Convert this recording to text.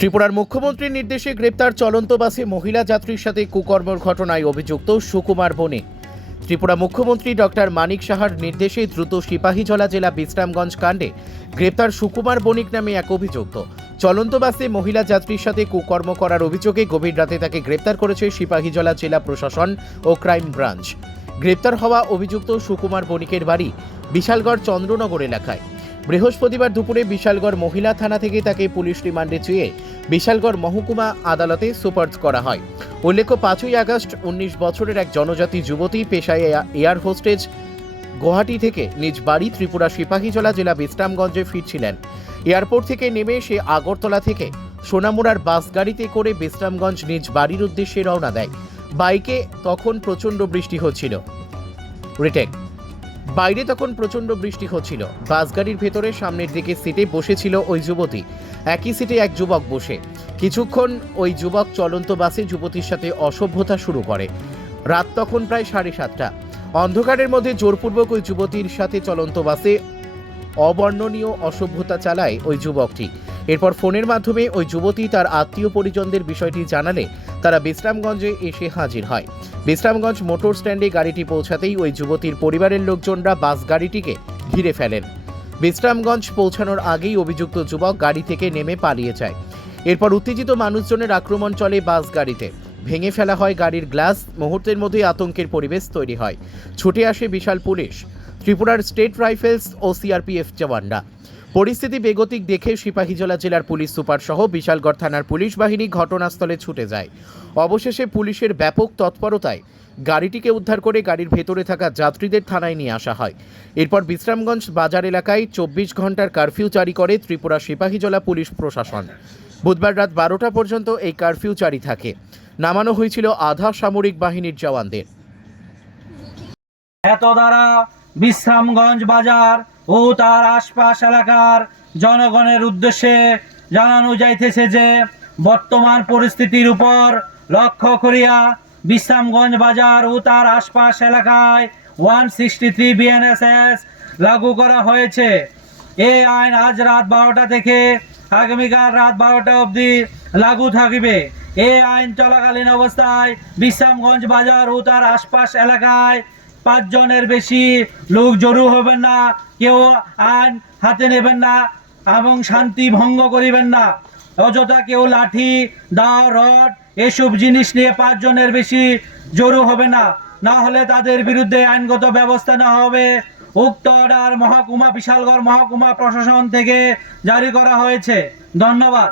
ত্রিপুরার মুখ্যমন্ত্রীর নির্দেশে গ্রেপ্তার চলন্ত বাসে মহিলা যাত্রীর সাথে কুকর্মের ঘটনায় অভিযুক্ত সুকুমার বণিক। ত্রিপুরা মুখ্যমন্ত্রী ডক্টর মানিক সাহার নির্দেশে দ্রুত সিপাহীজলা জেলা বিশ্রামগঞ্জ কাণ্ডে গ্রেপ্তার সুকুমার বণিক নামে এক অভিযুক্ত। চলন্ত বাসে মহিলা যাত্রীর সাথে কুকর্ম করার অভিযোগে গভীর রাতে তাকে গ্রেপ্তার করেছে সিপাহীজলা জেলা প্রশাসন ও ক্রাইম ব্রাঞ্চ। গ্রেপ্তার হওয়া অভিযুক্ত সুকুমার বণিকের বাড়ি বিশালগড় চন্দ্রনগর এলাকায়। বৃহস্পতিবার দুপুরে বিশালগড় মহিলা থানা থেকে তাকে পুলিশ রিমান্ডে চেয়ে বিশালগড় মহকুমা আদালতে সুপার্দ করা হয়। উল্লেখ্য, 5ই আগস্ট 19 বছরের এক জনজাতি যুবতী পেশায় এয়ার হোস্টেজ গুয়াহাটি থেকে নিজ বাড়ি ত্রিপুরা সিপাহীজলা জেলা বিশ্রামগঞ্জে ফিরছিলেন। এয়ারপোর্ট থেকে নেমে সে আগরতলা থেকে সোনামুড়ার বাস গাড়িতে করে বিশ্রামগঞ্জ নিজ বাড়ির উদ্দেশ্যে রওনা দেয়। বাইকে তখন প্রচণ্ড বৃষ্টি হচ্ছিল। বাইরে তখন প্রচণ্ড বৃষ্টি হচ্ছিল। বাস গাড়ির ভেতরে সামনের দিকে সিটে বসেছিল ওই যুবতী। একই সিটে এক যুবক বসে। কিছুক্ষণ ওই যুবক চলন্ত বাসে যুবতীর সাথে অসভ্যতা শুরু করে। রাত তখন প্রায় 7:30। অন্ধকারের মধ্যে জোরপূর্বক ওই যুবতীর সাথে চলন্ত বাসে অবর্ণনীয় অসভ্যতা চালায় ওই যুবকটি। এরপর ফোনের মাধ্যমে ওই যুবতী তার আত্মীয় পরিজনদের বিষয়টি জানালে তারা বিশ্রামগঞ্জে এসে হাজির হয়। বিশ্রামগঞ্জ মোটর স্ট্যান্ডে গাড়িটি পৌঁছাতেই ওই যুবতীর পরিবারের লোকজনরা বাস গাড়িটিকে ঘিরে ফেলেন। বিশ্রামগঞ্জ পৌঁছানোর আগেই অভিযুক্ত যুবক গাড়ি থেকে নেমে পালিয়ে যায়। এরপর উত্তেজিত মানুষজনের আক্রমণ চলে বাস গাড়িতে। ভেঙে ফেলা হয় গাড়ির গ্লাস। মুহূর্তের মধ্যেই আতঙ্কের পরিবেশ তৈরি হয়। ছুটে আসে বিশাল পুলিশ, ত্রিপুরার স্টেট রাইফেলস ও সিআরপিএফ জওয়ানরা। পরিস্থিতি বেগতিক দেখে সিপাহীজলা জেলার পুলিশ সুপার সহ বিশালগড় থানার পুলিশ বাহিনী ঘটনাস্থলে ছুটে যায়। অবশেষে পুলিশের ব্যাপক তৎপরতায় গাড়িটিকে উদ্ধার করে গাড়ির ভেতরে থাকা যাত্রীদের থানায় নিয়ে আসা হয়। এরপর বিশ্রামগঞ্জ বাজার এলাকায় 24 ঘন্টার কারফিউ জারি করে ত্রিপুরা সিপাহীজলা পুলিশ প্রশাসন। বুধবার রাত 12টা পর্যন্ত এই কারফিউ জারি থাকে। নামানো হয়েছিল আধা সামরিক বাহিনীর জওয়ানদের। এত দ্বারা বিশ্রামগঞ্জ বাজার ও তার আশপাশ এলাকার জনগণের উদ্দেশ্যে জানানো যাইতেছে যে বর্তমান পরিস্থিতির উপর লক্ষ্য করিয়া বিশ্রামগঞ্জ বাজার ও তার আশপাশ এলাকায় 163 বিএনএসএস লাগু করা হয়েছে। এই আইন আজ রাত 12টা থেকে আগামীকাল রাত 12টা অবধি লাগু থাকবে। এই আইন চলাকালীন অবস্থায় বিশ্রামগঞ্জ বাজার ও তার আশপাশ এলাকায় 5 জনের বেশি লোক জড়ো হবেন না, কেউ আইন হাতে নেবেন না এবং শান্তি ভঙ্গ করিবেন না। অযথা কেউ লাঠি, দা, রড এসব জিনিস নিয়ে 5 জনের বেশি জড়ো হবে না, না হলে তাদের বিরুদ্ধে আইনগত ব্যবস্থা নেওয়া হবে। উক্ত অর্ডার বিশালগড় মহকুমা প্রশাসন থেকে জারি করা হয়েছে। ধন্যবাদ।